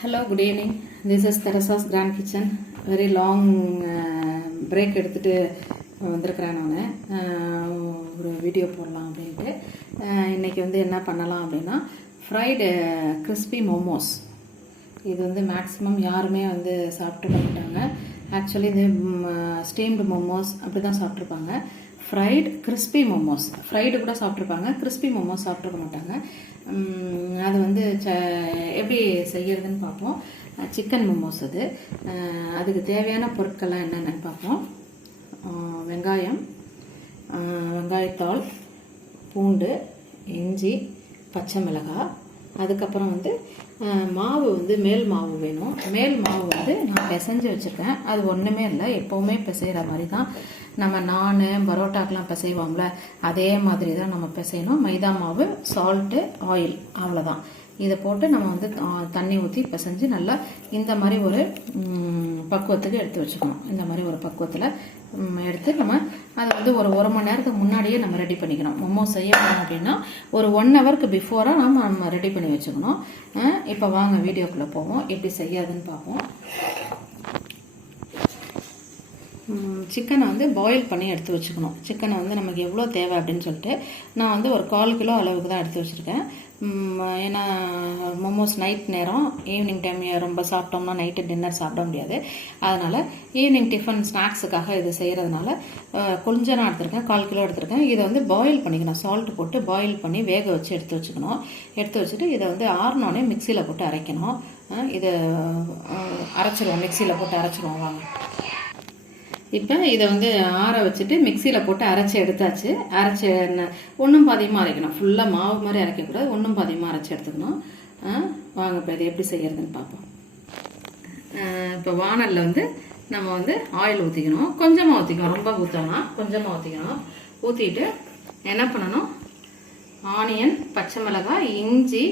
Hello, good evening. This is Teresa's Grand Kitchen. Very long break எடுத்துட்டு வந்திருக்கிறேன் நான் ஒரு வீடியோ போடலாம் அப்படின்ட்டு. இன்னைக்கு வந்து என்ன பண்ணலாம் அப்படின்னா ஃப்ரைடு கிறிஸ்பி மோமோஸ். இது வந்து மேக்ஸிமம் யாருமே வந்து சாப்பிட்டு மாட்டாங்க. ஆக்சுவலி இது ஸ்டீம்டு மோமோஸ் அப்படி தான் சாப்பிட்ருப்பாங்க. ஃப்ரைடு கிறிஸ்பி மோமோஸ், ஃப்ரைடு கூட சாப்பிட்ருப்பாங்க, கிறிஸ்பி மோமோஸ் சாப்பிட்ருக்க மாட்டாங்க. அது வந்து எப்படி செய்யறதுன்னு பார்ப்போம். சிக்கன் மோமோஸ் அதுக்கு தேவையான பொருட்கள்லாம் என்னென்னு பார்ப்போம். வெங்காயத்தாள், பூண்டு, இஞ்சி, பச்சை மிளகாய், அதுக்கப்புறம் வந்து மாவு வந்து மேல் மாவு வேணும். மேல் மாவு வந்து நான் பிசைஞ்சு வச்சுருக்கேன். அது ஒன்றுமே இல்லை, எப்போவுமே பிசைகிற மாதிரி தான். நம்ம நான் பரோட்டாக்கெலாம் பிசைவோம்ல அதே மாதிரி தான் நம்ம பிசையணும். மைதா மாவு, சால்ட்டு, ஆயில், அவ்வளோதான். இதை போட்டு நம்ம வந்து தண்ணி ஊற்றி பிசைஞ்சு நல்லா இந்த மாதிரி ஒரு பக்குவத்துக்கு எடுத்து வச்சுக்கணும். இந்த மாதிரி ஒரு பக்குவத்தில் எடுத்து நம்ம அதை வந்து ஒரு மணி நேரத்துக்கு முன்னாடியே நம்ம ரெடி பண்ணிக்கணும். மோமோஸ் செய்யணும் அப்படின்னா ஒரு 1 ஹவருக்கு பிஃபோராக நம்ம ரெடி பண்ணி வச்சுக்கணும். இப்போ வாங்க வீடியோக்குள்ளே போவோம், எப்படி செய்யாதுன்னு பார்ப்போம். சிக்கனை வந்து பாயில் பண்ணி எடுத்து வச்சுக்கணும். சிக்கனை வந்து நமக்கு எவ்வளோ தேவை அப்படின்னு சொல்லிட்டு நான் வந்து ஒரு 1/4 கிலோ அளவுக்கு தான் எடுத்து வச்சுருக்கேன். ஏன்னா மோமோஸ் நைட் நேரம், ஈவினிங் டைம் ரொம்ப சாப்பிட்டோம்னா நைட்டு டின்னர் சாப்பிட முடியாது. அதனால் ஈவினிங் டிஃபன் ஸ்நாக்ஸுக்காக இது செய்கிறதுனால கொஞ்சம் நான் எடுத்திருக்கேன், 1/4 கிலோ எடுத்திருக்கேன். இதை வந்து பாயில் பண்ணிக்கணும். சால்ட் போட்டு பாயில் பண்ணி வேக வச்சு எடுத்து வச்சுக்கணும். எடுத்து வச்சுட்டு இதை வந்து ஆறினோடனே மிக்சியில் போட்டு அரைக்கணும். இதை அரைச்சிருவோம், மிக்சியில் போட்டு அரைச்சிருவோம் வாங்க. இப்போ இதை வந்து ஆற வச்சுட்டு மிக்சியில் போட்டு அரைச்சி எடுத்தாச்சு. அரைச்சி ஒன்றும் பாதியமாக அரைக்கணும். ஃபுல்லாக மாவு மாதிரி அரைக்கக்கூடாது, ஒன்றும் பாதியமாக அரைச்சி எடுத்துக்கணும். வாங்க இப்போ இதை எப்படி செய்யறதுன்னு பார்ப்போம். இப்போ வானலில் வந்து நம்ம வந்து ஆயில் ஊற்றிக்கணும். கொஞ்சமாக ஊற்றிக்கணும், ரொம்ப ஊற்றோம்னா கொஞ்சமாக ஊற்றிக்கணும். ஊற்றிட்டு என்ன பண்ணணும், ஆனியன், பச்சை மிளகாய், இஞ்சி,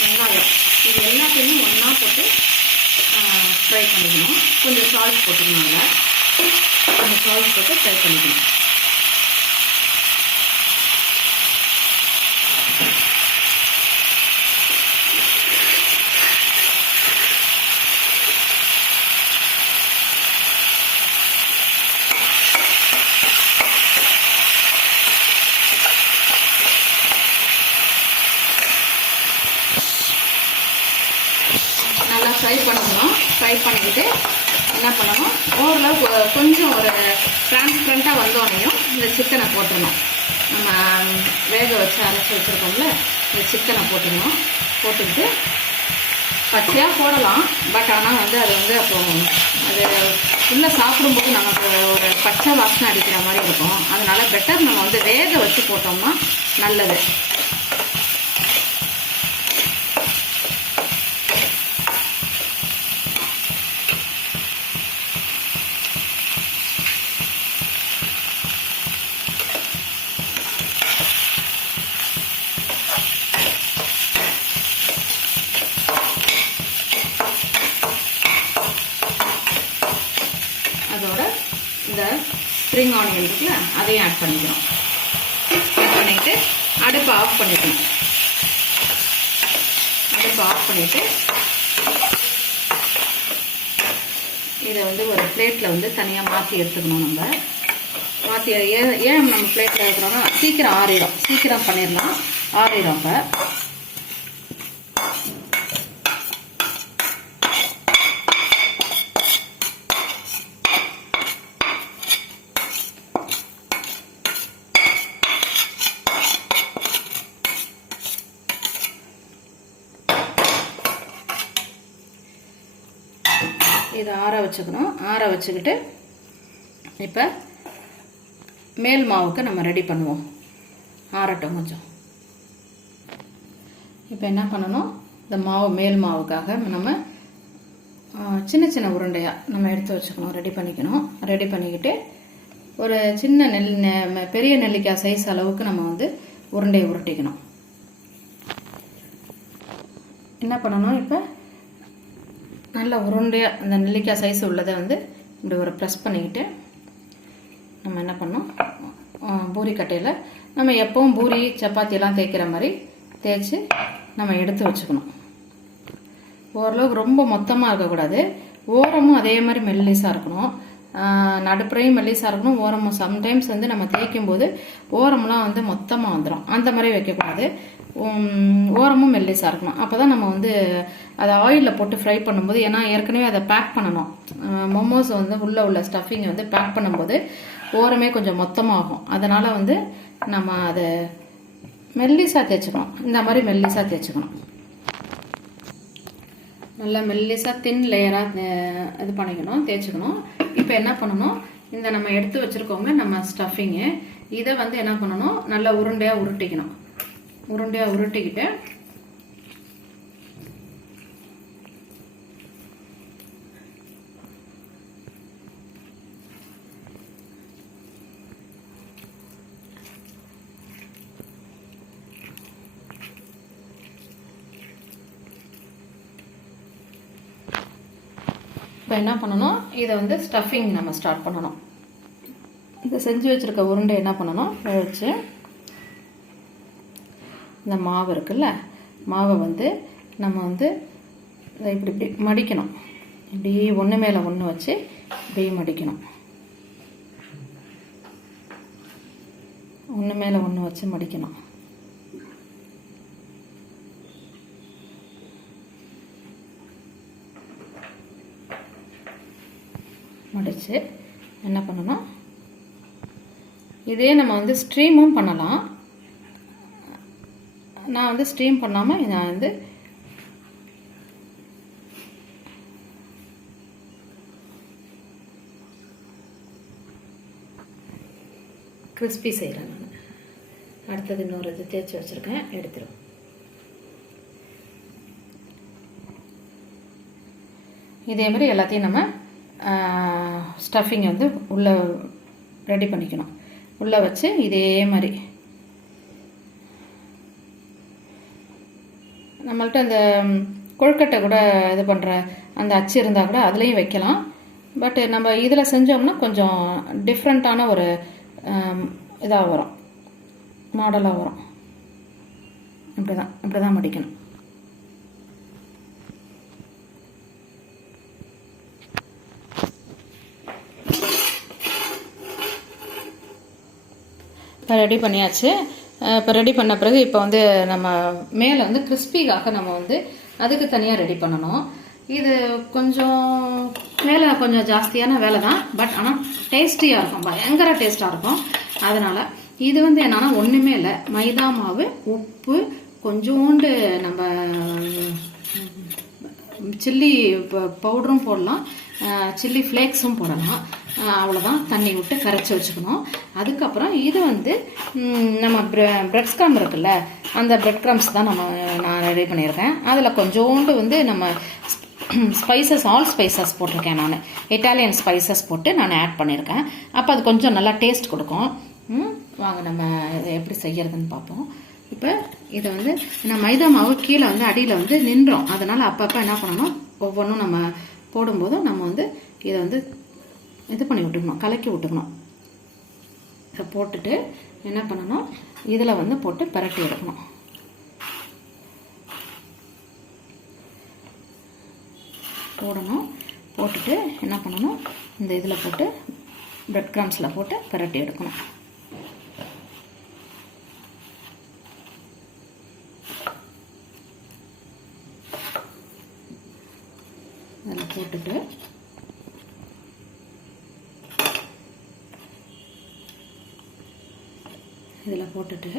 வெங்காயம், இது எல்லாத்தையுமே ஒன்றா போட்டு ஃப்ரை பண்ணிக்கணும். கொஞ்சம் சால்ட் போட்டுக்கணும். அதில் கொஞ்சம் சால்ட் போட்டு ஃப்ரை பண்ணிக்கணும். நல்லா ஃப்ரை பண்ணணும். ஃப்ரை பண்ணிக்கிட்டு என்ன பண்ணணும், ஓரளவு கொஞ்சம் ஒரு டிரான்ஸ்பரண்ட்டாக வந்தோடனையும் இந்த சிக்கனை போட்டுடணும். நம்ம வேக வச்சு அரைச்சி வச்சுருக்கோம்ல, இந்த சிக்கனை போட்டுக்கணும். போட்டுக்கிட்டு பச்சையாக போடலாம், பட் ஆனால் வந்து அது வந்து அப்போ அது உள்ளே சாப்பிடும்போது நமக்கு ஒரு பச்சை வாசனை அடிக்கிற மாதிரி இருக்கும். அதனால பெட்டர் நம்ம வந்து வேக வச்சு போட்டோம்னா நல்லது. அதோட இந்த ஸ்ப்ரிங் ஆனியன் இருக்குல்ல, அதையும் ஆட் பண்ணிக்கணும். ஆட் பண்ணிவிட்டு அடுப்பை ஆஃப் பண்ணிக்கணும். அடுப்பை ஆஃப் பண்ணிவிட்டு இதை வந்து ஒரு பிளேட்டில் வந்து தனியாக மாற்றி எடுத்துக்கணும். நம்ம மாற்றி ஏன் நம்ம பிளேட்டில் இருக்கிறோம்னா சீக்கிரம் ஆறிடும், சீக்கிரம் பண்ணிடலாம், ஆறிடும். இப்போ இதை ஆற வச்சுக்கணும். ஆற வச்சுக்கிட்டு இப்போ மேல் மாவுக்கு நம்ம ரெடி பண்ணுவோம். ஆறட்டும் கொஞ்சம். இப்போ என்ன பண்ணணும், இந்த மேல் மாவுக்காக நம்ம சின்ன சின்ன உருண்டையாக நம்ம எடுத்து வச்சுக்கணும், ரெடி பண்ணிக்கணும். ரெடி பண்ணிக்கிட்டு ஒரு சின்ன பெரிய நெல்லிக்காய் சைஸ் அளவுக்கு நம்ம வந்து உருண்டையை உருட்டிக்கணும். என்ன பண்ணணும், இப்போ நல்ல உருண்டையாக அந்த நெல்லிக்காய் சைஸ் உள்ளதை வந்து இப்படி ஒரு ப்ரெஸ் பண்ணிக்கிட்டு நம்ம என்ன பண்ணோம், பூரி கட்டையில் நம்ம எப்பவும் பூரி சப்பாத்தியெல்லாம் தேய்க்கிற மாதிரி தேய்ச்சி நம்ம எடுத்து வச்சுக்கணும். ஓரளவுக்கு ரொம்ப மொத்தமாக இருக்கக்கூடாது. ஓரமும் அதே மாதிரி மெல்லிஸாக இருக்கணும். நடுப்புறையும் மெல்லிஸாக இருக்கணும். ஓரமும் சம்டைம்ஸ் வந்து நம்ம தேய்க்கும் போது ஓரம்லாம் வந்து மொத்தமாக வந்துடும். அந்த மாதிரி வைக்கக்கூடாது. ஓரமும் மெல்லிஸாக இருக்கணும். அப்போ தான் நம்ம வந்து அதை ஆயிலில் போட்டு ஃப்ரை பண்ணும்போது, ஏன்னா ஏற்கனவே அதை பேக் பண்ணணும். மோமோஸ் வந்து உள்ள ஸ்டஃபிங்கை வந்து பேக் பண்ணும்போது ஓரமே கொஞ்சம் மொத்தமாகும். அதனால் வந்து நம்ம அதை மெல்லிஸாக தேய்ச்சிக்கணும். இந்த மாதிரி மெல்லிஸாக தேய்ச்சிக்கணும். நல்லா மெல்லிஸாக தின் லேயராக இது பண்ணிக்கணும், தேய்ச்சிக்கணும். இப்போ என்ன பண்ணணும், இந்த நம்ம எடுத்து வச்சுருக்கோங்க நம்ம ஸ்டஃபிங்கு, இதை வந்து என்ன பண்ணணும், நல்லா உருண்டையாக உருட்டிக்கணும். உருண்டையாக உருட்டிக்கிட்டு இப்போ என்ன பண்ணணும், இதை வந்து ஸ்டஃபிங் நம்ம ஸ்டார்ட் பண்ணணும். இதை செஞ்சு வச்சுருக்க உருண்டை என்ன பண்ணணும், வச்சு இந்த மாவு இருக்குல்ல, மாவை வந்து நம்ம வந்து இப்படி இப்படி மடிக்கணும். இப்படி ஒன்று மேலே ஒன்று வச்சு இப்படி மடிக்கணும். ஒன்று மேலே ஒன்று வச்சு மடிக்கணும். மடித்து என்ன பண்ணணும், இதே நம்ம வந்து ஸ்ட்ரீமும் பண்ணலாம். நான் வந்து ஸ்ட்ரீம் பண்ணாமல் நான் வந்து கிறிஸ்பி செய்கிறேன். நான் அடுத்தது இன்னொரு இது தேய்ச்சி வச்சுருக்கேன், எடுத்துடும். இதே மாதிரி எல்லாத்தையும் நம்ம ஸ்டஃபிங் வந்து உள்ளே ரெடி பண்ணிக்கணும். உள்ளே வச்சு இதே மாதிரி நம்மள்ட்ட அந்த கொழுக்கட்டை கூட இது பண்ணுற அந்த அச்சு இருந்தால் கூட அதுலேயும் வைக்கலாம். பட் நம்ம இதில் செஞ்சோம்னா கொஞ்சம் டிஃப்ரெண்ட்டான ஒரு இதாக வரும், மாடலாக வரும். இப்படி தான் மடிக்கணும். இப்போ ரெடி பண்ணியாச்சு. இப்போ ரெடி பண்ண பிறகு இப்போ வந்து நம்ம மேலே வந்து கிறிஸ்பிக்காக நம்ம வந்து அதுக்கு தனியாக ரெடி பண்ணணும். இது கொஞ்சம் மேலே கொஞ்சம் ஜாஸ்தியான வேலை தான், பட் ஆனால் டேஸ்டியாக இருக்கும், பயங்கர டேஸ்ட்டாக இருக்கும். அதனால் இது வந்து என்னன்னா ஒன்றுமே இல்லை, மைதா மாவு, உப்பு, கொஞ்சோண்டு நம்ம சில்லி பவுடரும் போடலாம், சில்லி ஃப்ளேக்ஸும் போடலாம். அவ்வளோதான், தண்ணி விட்டு கரைச்சி வச்சுக்கணும். அதுக்கப்புறம் இது வந்து நம்ம பிரெட் ஸ்க்ரம் இருக்குல்ல, அந்த பிரெட் க்ரம்ஸ் தான் நான் ரெடி பண்ணியிருக்கேன். அதில் கொஞ்சோண்டு வந்து நம்ம ஸ்பைசஸ், ஆல் ஸ்பைசஸ் போட்டிருக்கேன். நான் இட்டாலியன் ஸ்பைசஸ் போட்டு நான் ஆட் பண்ணியிருக்கேன். அப்போ அது கொஞ்சம் நல்லா டேஸ்ட் கொடுக்கும். வாங்க நம்ம இதை எப்படி செய்யறதுன்னு பார்ப்போம். இப்போ இதை வந்து நான் மைதா மாவு கீழே வந்து அடியில் வந்து நின்றோம். அதனால் அப்பப்போ என்ன பண்ணணும், ஒவ்வொன்றும் நம்ம போடும்போதும் நம்ம வந்து இதை வந்து இது பண்ணி விட்டுக்கணும், கலக்கி விட்டுக்கணும். இதை போட்டுட்டு என்ன பண்ணணும், இதில் வந்து போட்டு பரட்டி எடுக்கணும். போடணும். போட்டுட்டு என்ன பண்ணணும், இந்த இதில் போட்டு பிரெட் க்ரம்ஸில் போட்டு பரட்டி எடுக்கணும். அதில் போட்டுட்டு இதில் போட்டுட்டு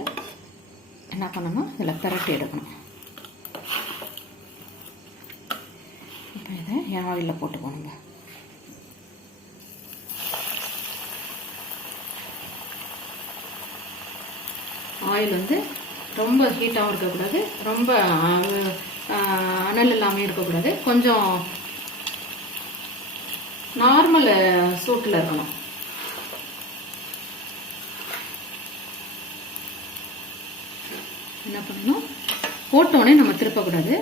என்ன பண்ணணும், இதில் பரட்டி எடுக்கணும். இப்போ இதை ஆயிலில் போட்டுக்கோங்க. ஆயில் வந்து ரொம்ப ஹீட்டாகவும் இருக்கக்கூடாது, ரொம்ப அனல் இல்லாமல் இருக்கக்கூடாது, கொஞ்சம் நார்மல் சூட்டில் இருக்கணும். என்ன பண்ணணும், போட்டோடனே நம்ம திருப்பக்கூடாது.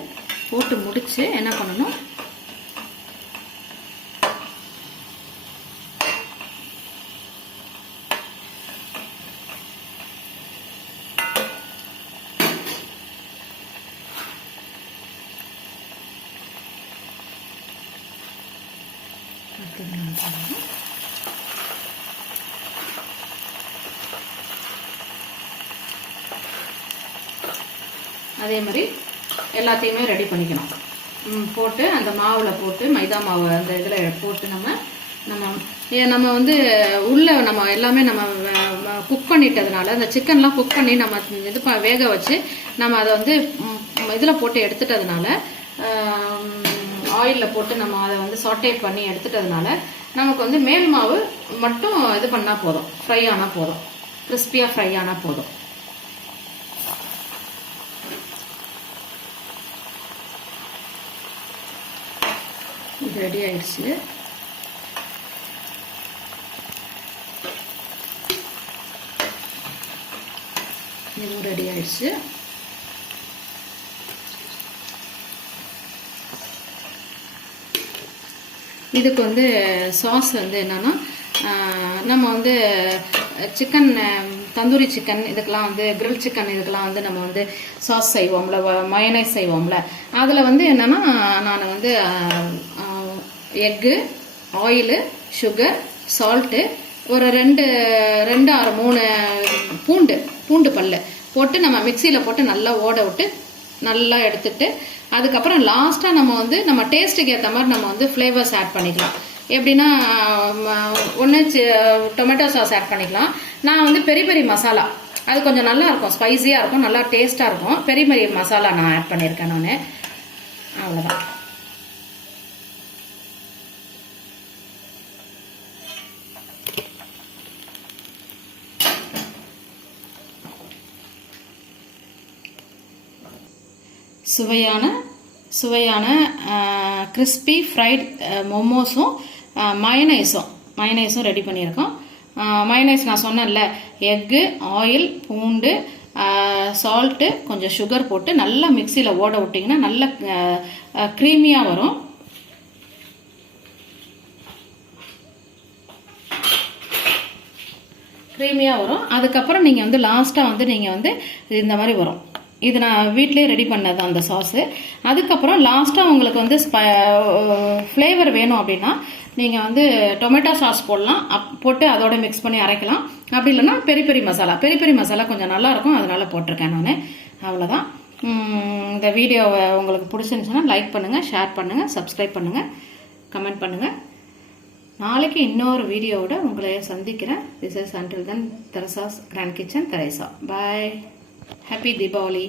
போட்டு முடிச்சு என்ன பண்ணணும், அதே மாதிரி எல்லாத்தையுமே ரெடி பண்ணிக்கணும். போட்டு அந்த மாவில் போட்டு மைதா மாவு அந்த இதில் போட்டு நம்ம வந்து உள்ள நம்ம எல்லாமே நம்ம குக் பண்ணிட்டதுனால அந்த சிக்கன்லாம் குக் பண்ணி நம்ம இது வேக வச்சு நம்ம அதை வந்து இதில் போட்டு எடுத்துட்டதுனால ஆயிலில் போட்டு நம்ம அதை வந்து சாட்டே பண்ணி எடுத்துட்டதுனால நமக்கு வந்து மேல் மாவு மட்டும் இது பண்ணால் போதும், ஃப்ரை ஆனால் போதும், கிறிஸ்பியாக ஃப்ரை ஆனால் போதும். இது ரெடி ஆயிடுச்சு. இதுவும் ரெடி ஆயிடுச்சு. இதுக்கு வந்து சாஸ் வந்து என்னன்னா நம்ம வந்து சிக்கன் தந்தூரி சிக்கன் இதுக்கெல்லாம் வந்து கிரில் சிக்கன் இதுக்கெல்லாம் வந்து நம்ம வந்து சாஸ் செய்வோம்ல, மயோனைஸ் செய்வோம்ல, அதில் வந்து என்னன்னா நான் வந்து எக்கு, ஆயிலு, சுகர், சால்ட்டு, ஒரு 2 6 3 பூண்டு பல்லு போட்டு நம்ம மிக்சியில் போட்டு நல்லா ஓட விட்டு நல்லா எடுத்துட்டு அதுக்கப்புறம் லாஸ்ட்டாக நம்ம வந்து நம்ம டேஸ்ட்டுக்கு ஏற்ற மாதிரி நம்ம வந்து ஃப்ளேவர்ஸ் ஆட் பண்ணிக்கலாம். எப்படின்னா ஒன்று டொமேட்டோ சாஸ் ஆட் பண்ணிக்கலாம். நான் வந்து பெரி பெரி மசாலா, அது கொஞ்சம் நல்லா இருக்கும், ஸ்பைஸியாக இருக்கும், நல்லா டேஸ்ட்டாக இருக்கும். பெரி பெரி மசாலா நான் ஆட் பண்ணியிருக்கேன் நான். அவ்வளோதான். சுவையான கிறிஸ்பி ஃப்ரைட் மோமோஸும் மயனைஸும் ரெடி பண்ணியிருக்கோம். மயனைஸ் நான் சொன்னேன்ல, எக்கு, ஆயில், பூண்டு, சால்ட்டு, கொஞ்சம் சுகர் போட்டு நல்லா மிக்சியில் ஓட விட்டிங்கன்னா நல்லா க்ரீமியாக வரும். அதுக்கப்புறம் நீங்கள் வந்து லாஸ்ட்டாக வந்து நீங்கள் வந்து இந்த மாதிரி வரும். இது நான் வீட்டிலே ரெடி பண்ணது அந்த சாஸு. அதுக்கப்புறம் லாஸ்ட்டாக உங்களுக்கு வந்து ஃப்ளேவர் வேணும் அப்படின்னா நீங்கள் வந்து டொமேட்டோ சாஸ் போடலாம், போட்டு அதோட மிக்ஸ் பண்ணி அரைக்கலாம். அப்படி இல்லைன்னா பெரி பெரி மசாலா கொஞ்சம் நல்லாயிருக்கும், அதனால போட்டிருக்கேன் நான். அவ்வளோதான். இந்த வீடியோவை உங்களுக்கு பிடிச்சிருந்துச்சுன்னா லைக் பண்ணுங்கள், ஷேர் பண்ணுங்கள், சப்ஸ்கிரைப் பண்ணுங்கள், கமெண்ட் பண்ணுங்கள். நாளைக்கு இன்னொரு வீடியோவோட உங்களை சந்திக்கிறேன். This is until then Teresa's Grand Kitchen, Teresa. Bye. Happy Diwali.